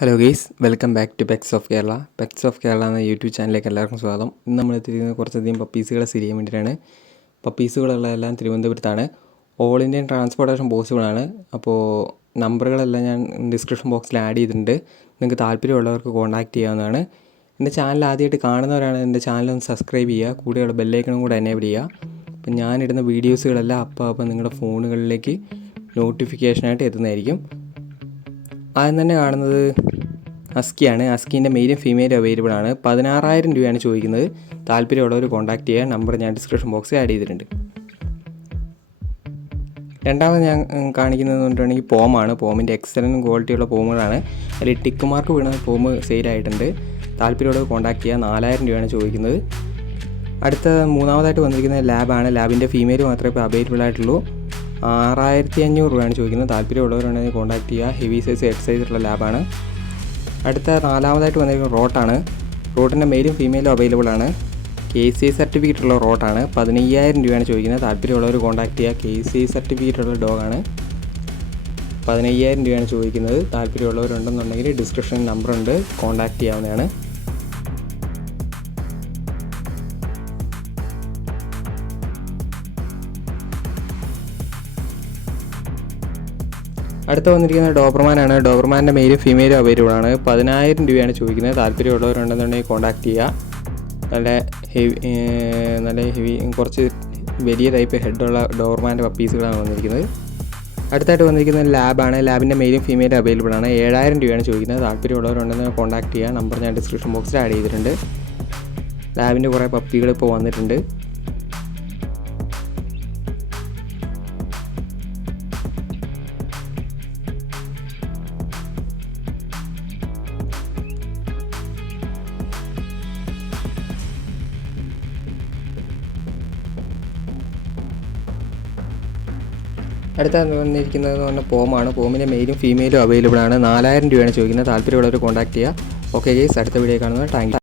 Hello guys welcome back to Pecs of Kerala Pecs of Kerala എന്ന YouTube ചാനലിലേക്ക് എല്ലാവർക്കും സ്വാഗതം. ഇന്ന് നമ്മൾ എത്തിയിരിക്കുന്നത് കുറച്ചധികം പപ്പീസുകളെ സ്ഥിതി ചെയ്യാൻ വേണ്ടിയിട്ടാണ്. പപ്പീസുകളുള്ളതെല്ലാം തിരുവനന്തപുരത്താണ്. ഓൾ ഇന്ത്യൻ ട്രാൻസ്പോർട്ടേഷൻ പോസിബിളാണ് അപ്പോൾ നമ്പറുകളെല്ലാം ഞാൻ ഡിസ്ക്രിപ്ഷൻ ബോക്സിൽ ആഡ് ചെയ്തിട്ടുണ്ട്. നിങ്ങൾക്ക് താല്പര്യമുള്ളവർക്ക് കോൺടാക്റ്റ് ചെയ്യാവുന്നതാണ്. എന്റെ ചാനൽ ആദ്യമായിട്ട് കാണുന്നവരാണ് എന്റെ ചാനൽ ഒന്ന് സബ്സ്ക്രൈബ് ചെയ്യുക. കൂടെയുള്ള ബെല്ലൈക്കണും കൂടെ എനേബിൾ ചെയ്യുക. അപ്പം ഞാനിടുന്ന വീഡിയോസുകളെല്ലാം അപ്പോൾ അപ്പം നിങ്ങളുടെ ഫോണുകളിലേക്ക് നോട്ടിഫിക്കേഷനായിട്ട് എത്തുന്നതായിരിക്കും. ആദ്യം തന്നെ കാണുന്നത് അസ്കിയാണ്. അസ്കിന്റെ മെയിലും ഫീമെയിലും അവൈലബിൾ ആണ്. പതിനാറായിരം രൂപയാണ് ചോദിക്കുന്നത്. താല്പര്യമുള്ളവർ കോൺടാക്ട് ചെയ്യുക നമ്പർ ഞാൻ ഡിസ്ക്രിപ്ഷൻ ബോക്സിൽ ആഡ് ചെയ്തിട്ടുണ്ട്. രണ്ടാമത് ഞാൻ കാണിക്കുന്നത് പറഞ്ഞിട്ടുണ്ടെങ്കിൽ പോമാണ് പോമിന്റെ എക്സലന്റ് ക്വാളിറ്റിയുള്ള പോമുകളാണ് അതിൽ ടിക്ക് മാർക്ക് വീണ പോം സെയിലായിട്ടുണ്ട് താല്പര്യമുള്ളവർ കോൺടാക്ട് ചെയ്യുക നാലായിരം രൂപയാണ് ചോദിക്കുന്നത്. അടുത്ത മൂന്നാമതായിട്ട് വന്നിരിക്കുന്ന ലാബാണ് ലാബിന്റെ ഫീമെയിൽ മാത്രമേ ഇപ്പോൾ അവൈലബിൾ ആയിട്ടുള്ളൂ. ആറായിരത്തി അഞ്ഞൂറ് രൂപയാണ് ചോദിക്കുന്നത്. താല്പര്യമുള്ളവരുണ്ടെങ്കിൽ കോൺടാക്ട് ചെയ്യുക ഹെവി സൈസ് ഉള്ള ലാബാണ് അടുത്ത നാലാമതായിട്ട് വന്നിരിക്കുന്നത് റോട്ടാണ് റോട്ടിന്റെ മെയിലും ഫീമെയിലും അവൈലബിൾ ആണ്. കെ സി ഐ സർട്ടിഫിക്കറ്റ് ഉള്ള റോട്ടാണ് പതിനയ്യായിരം രൂപയാണ് ചോദിക്കുന്നത്. താല്പര്യമുള്ളവർ കോൺടാക്ട് ചെയ്യുക കെ സി ഐ സർട്ടിഫിക്കറ്റ് ഉള്ള ഡോഗാണ് പതിനയ്യായിരം രൂപയാണ് ചോദിക്കുന്നത്. താല്പര്യമുള്ളവരുണ്ടെന്നുണ്ടെങ്കിൽ ഡിസ്ക്രിപ്ഷൻ നമ്പറുണ്ട് കോൺടാക്ട് ചെയ്യാവുന്നതാണ്. അടുത്ത വന്നിരിക്കുന്നത് ഡോബർമാനാണ്. ഡോബർമാന്റെ മെയിലും ഫീമെയിലും അവൈലബിൾ ആണ്. പതിനായിരം രൂപയാണ് ചോദിക്കുന്നത്. താല്പര്യമുള്ളവരുണ്ടെന്നുണ്ടെങ്കിൽ കോൺടാക്ട് ചെയ്യുക. നല്ല ഹെവി നല്ല ഹെവി കുറച്ച് വലിയ ടൈപ്പ് ഹെഡുള്ള ഡോബർമാന്റെ പപ്പീസുകളാണ് വന്നിരിക്കുന്നത്. അടുത്തായിട്ട് വന്നിരിക്കുന്നത് ലാബാണ് ലാബിന്റെ മെയിലും ഫീമെയിലും അവൈലബിൾ ആണ്. ഏഴായിരം രൂപയാണ് ചോദിക്കുന്നത്. താല്പര്യമുള്ളവരുണ്ടെന്ന് കോൺടാക്ട് ചെയ്യുക. നമ്പർ ഞാൻ ഡിസ്ക്രിപ്ഷൻ ബോക്സിൽ ആഡ് ചെയ്തിട്ടുണ്ട്. ലാബിന്റെ കുറേ പപ്പികൾ ഇപ്പോൾ വന്നിട്ടുണ്ട്. അടുത്ത വന്നിരിക്കുന്നത് എന്ന് പറഞ്ഞാൽ പോമാണ്. പോമിന്റെ മെയിലും ഫീമെയിലും അവൈലബിൾ ആണ്. നാലായിരം രൂപയാണ് ചോദിക്കുന്നത്. താല്പര്യമുള്ളവർ കോൺടാക്ട് ചെയ്യുക. ഓക്കെ ഗേസ് അടുത്ത വീഡിയോ കാണുന്നത് താങ്ക്